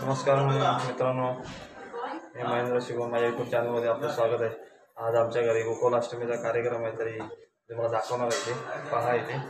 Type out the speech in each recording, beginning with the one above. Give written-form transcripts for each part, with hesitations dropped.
नमस्कार मित्रांनो, मी महेंद्र शिवम, माझ्या यूट्यूब चॅनलमध्ये आपलं स्वागत आहे। आज आमच्या घरी गोकुलाष्टमीचा कार्यक्रम आहे, तरी तुम्हाला दाखवणार आहे ते पहा इथे।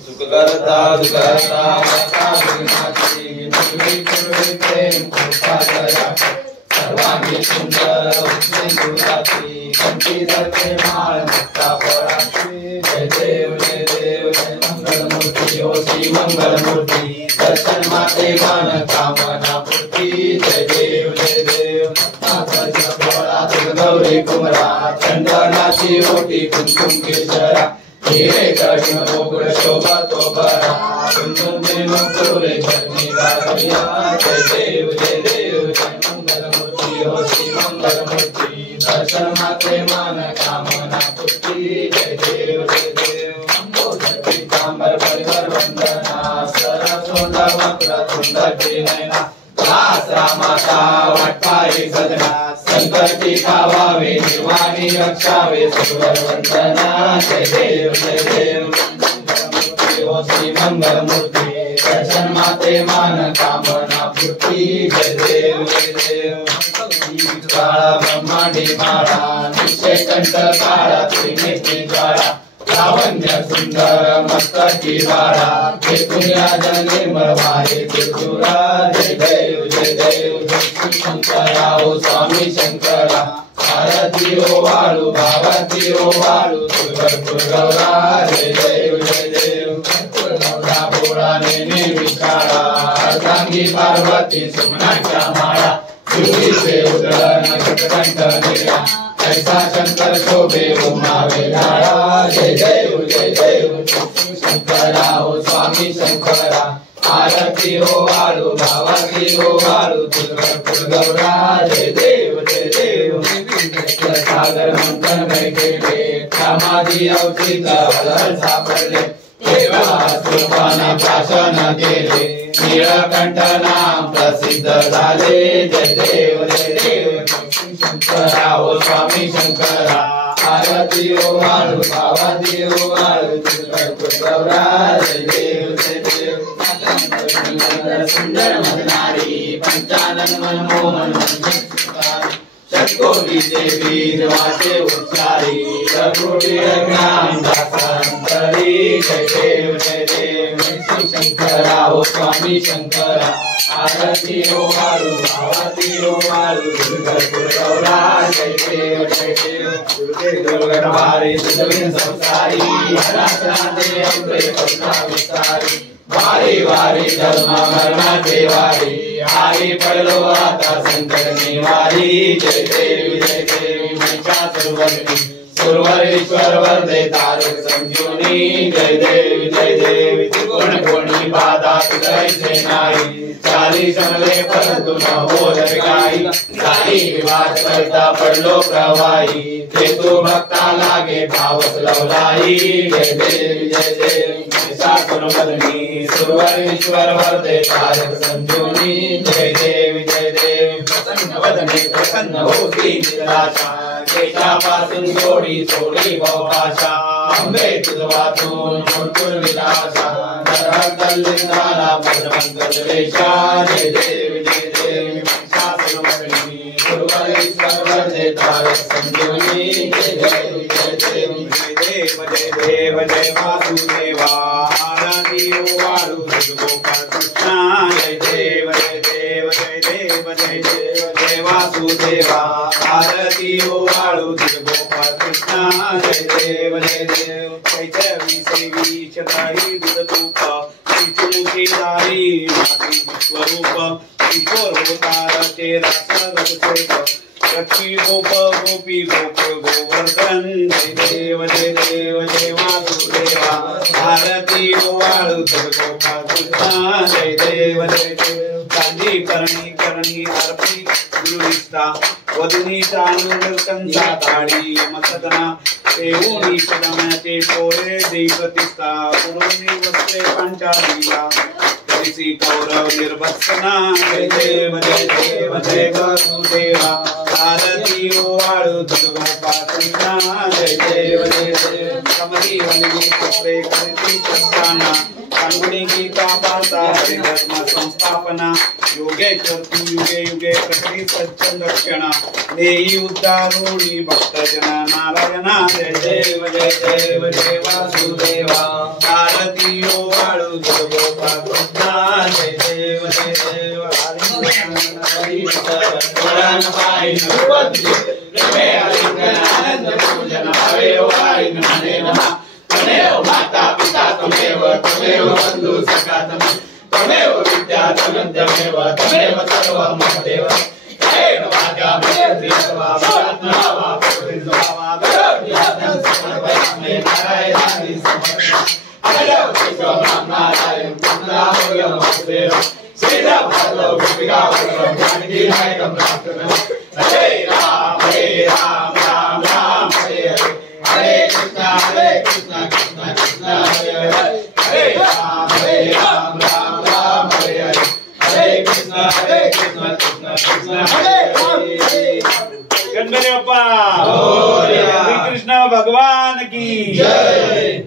सुखकर्ता दुखहर्ता कर्ता विघ्नाची निर्विघ्न प्रेम कृपा दया सर्वांगी सुंदर उज्जैन कंठी धरते माळ मुक्ता पराशी। जय देव जय मंगलमूर्ती ओ श्री मंगलमूर्ती दर्शन माते मन कामना पूर्ती। जय देव गौरी कुमरा चंदनाची ओटी कुंकुम केशरा हिरे कठिन मोगुळ शोभा तो बरा कुंकुम मुकुरे चरणी गाजरिया। जय देव जय मंगलमूर्ती हो श्री मंगलमूर्ती दर्शन माते मन कामना पूर्ती। जय देव पीतांबर परिवार वंदना सरसोंडा वक्र तुंडकी नयना माता वाटपाई सदना संकटी पावावे निर्वाणी रक्षावे सुवर वंदना। जय देव ओ श्री मंगलमूर्ती दर्शन माते मन कामना पूर्ती। जय देव काळा ब्रह्मांडी माळा निश्चय कंठ काळा त्रिनेत्री ज्वाळा लावण्य सुंदर मस्तकी बाळा पुण्या निर्मळ वाहे त्रिपुरा। जय देव शंकरा ओ स्वामी शंकरा भारती ओ वाळू भावती ओ वाळू गौरा। जय देव गौरा भोळाने निर्विशाळा अर्धांगी पार्वती सुमनाच्या माळा सुरीचे उदळण कंठ निळा ऐसा शंकर शोभे उमावे नाळा। जय देव शंकरा ओ स्वामी शंकरा आरती हो वाळू भावती हो वाळू गौरा। जय देव सागर मंथन में गेले कामादी अवचित हलहल सापडले देवा स्वरूपाने भाषण केले नीळकंठ नाम प्रसिद्ध झाले। जय देव शंकरा ओ स्वामी शंकरा आरती ओ वाळू भावती ओ वाळू गौरा। जय देव सुंदर मदनारी पंचानन मनमोहन षट्कोटी देवी वाचे उच्चारी प्रकृती ज्ञान दासांतरी जय देव श्री शंकरा हो स्वामी शंकरा आरती हो मारू आरती हो मारू दुर्गपुर गौरा जय देव दुर्गट भारी सुजविन संसारी हरासनाते अमृत करुणा विस्तारी वारी वारी धर्म मरणाचे वारी आरी पडलो आता संकट निवारी जय देवी महिषासुरवर्णी सुरवरेश्वर वरदे तारक संजीवनी जय देवी त्रिकोण कोणी बाधात जायचे नाही चाली समले परंतु न हो काही काही विवाद करता पडलो प्रवाही ते तू भक्ता लागे भावस लवलाई जय देवी महिषासुरवर्णी सुरवरेश्वर वरदे तारक संजीवनी जय देवी प्रसन्न वदने प्रसन्न होती निराशा केशापासून जोडी सोडी भवभाषा अंबे तुझवातून भरपूर विलासा दलिंदाला भद्रमंगलेशा जय देवी शास्त्रमणी गुरुवरेश्वर वरदे तारक संजीवनी जय देव जय वासुदेवा आरती वाळू गोपाळ कृष्णा जय देव जय वासुदेवा आरती वाळू गोपाळ कृष्णा जय देव चैतवी सेवी शताई दुधतूप श्रीचुमुखी दारी माती विश्वरूप किशोर होतार चेरा सगत लक्ष्मी गोप गोपी गोप गोवर्धन जय देव जय वासुदेवा आरती वाळू गोपाळ कृष्णा जय देव कांदी करणी अर्पी गुरुनिष्ठा वधुनी चानुकंचा ताळी मसदना देऊनी पदमाचे पोरे देई प्रतिष्ठा पुरोनी वस्त्रे पांचालीला करिसी कौरव निर्भत्सना जय देव जय वासुदेवा आरती वाळू गोपाळ कृष्णा जय देव समरी वनगी कपडे करिसी प्रस्थाना कांगुणी गीता पाता हरिधर्म संस्थापना योगेश्वर तू युगे युगे प्रकटी सज्जन रक्षणा देई उद्धारोणी भक्तजना नारायणा जय देव जय वासुदेवा आरती वाळू गोपाळ कृष्णा जय देव वरण पाई नवद्य प्रेमे आनंद पूजन हरे वाई नमः नमः तमेव माता पिता तमेव बंधु सखा तमेव विद्या तमेव सर्वं महदेव तमेव भाग्या भयति सर्वात्मा वा पुरुषवा भगवद्गीतं समर्पयामि नारायणानि समर्पयामि अगलो कृष्णनारायण नामोऽयं वासुदेव श्रीरामभद्रो गोपिका वल्लभं जानकी नायकं प्राप्तवान् हरे राम राम राम हरे हरे हरे कृष्ण कृष्ण कृष्ण हरे हरे हरे राम राम राम हरे हरे हरे कृष्ण कृष्ण कृष्ण हरे हरे गणपति बप्पा श्री कृष्ण भगवान की जय।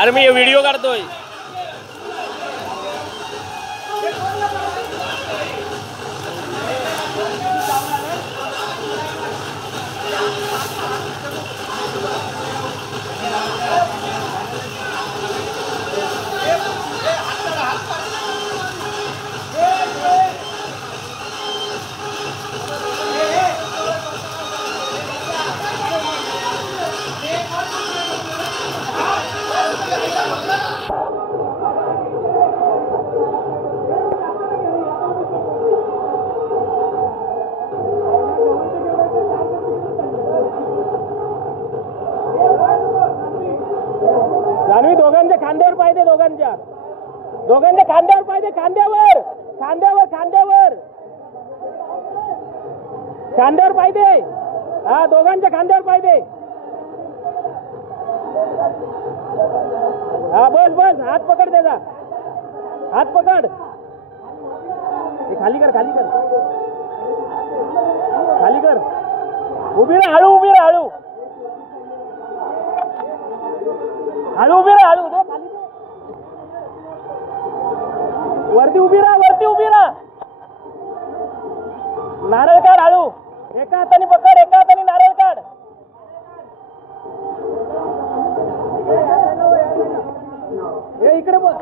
अरे मी व्हिडिओ काढतोय। मानवी दोघांच्या खांद्यावर पाहिजे, दोघांच्या खांद्यावर पाहिजे, खांद्यावर खांद्यावर खांद्यावर खांद्यावर पाहिजे. हा, दोघांच्या खांद्यावर पाहिजे. हा, बस बस, हात पकड त्याचा, हात पकड. खाली कर, खाली कर, खाली कर. उभी राहा, हळू उभी राहा, हळू हळू उभी राहा, हळू दे खाली दे. वरती उभी राहा, वरती उभी राहा. नारळ काढ, हळू. एका हाताने पकड, एका हाताने नारळ काढ. हे इकडे बघ.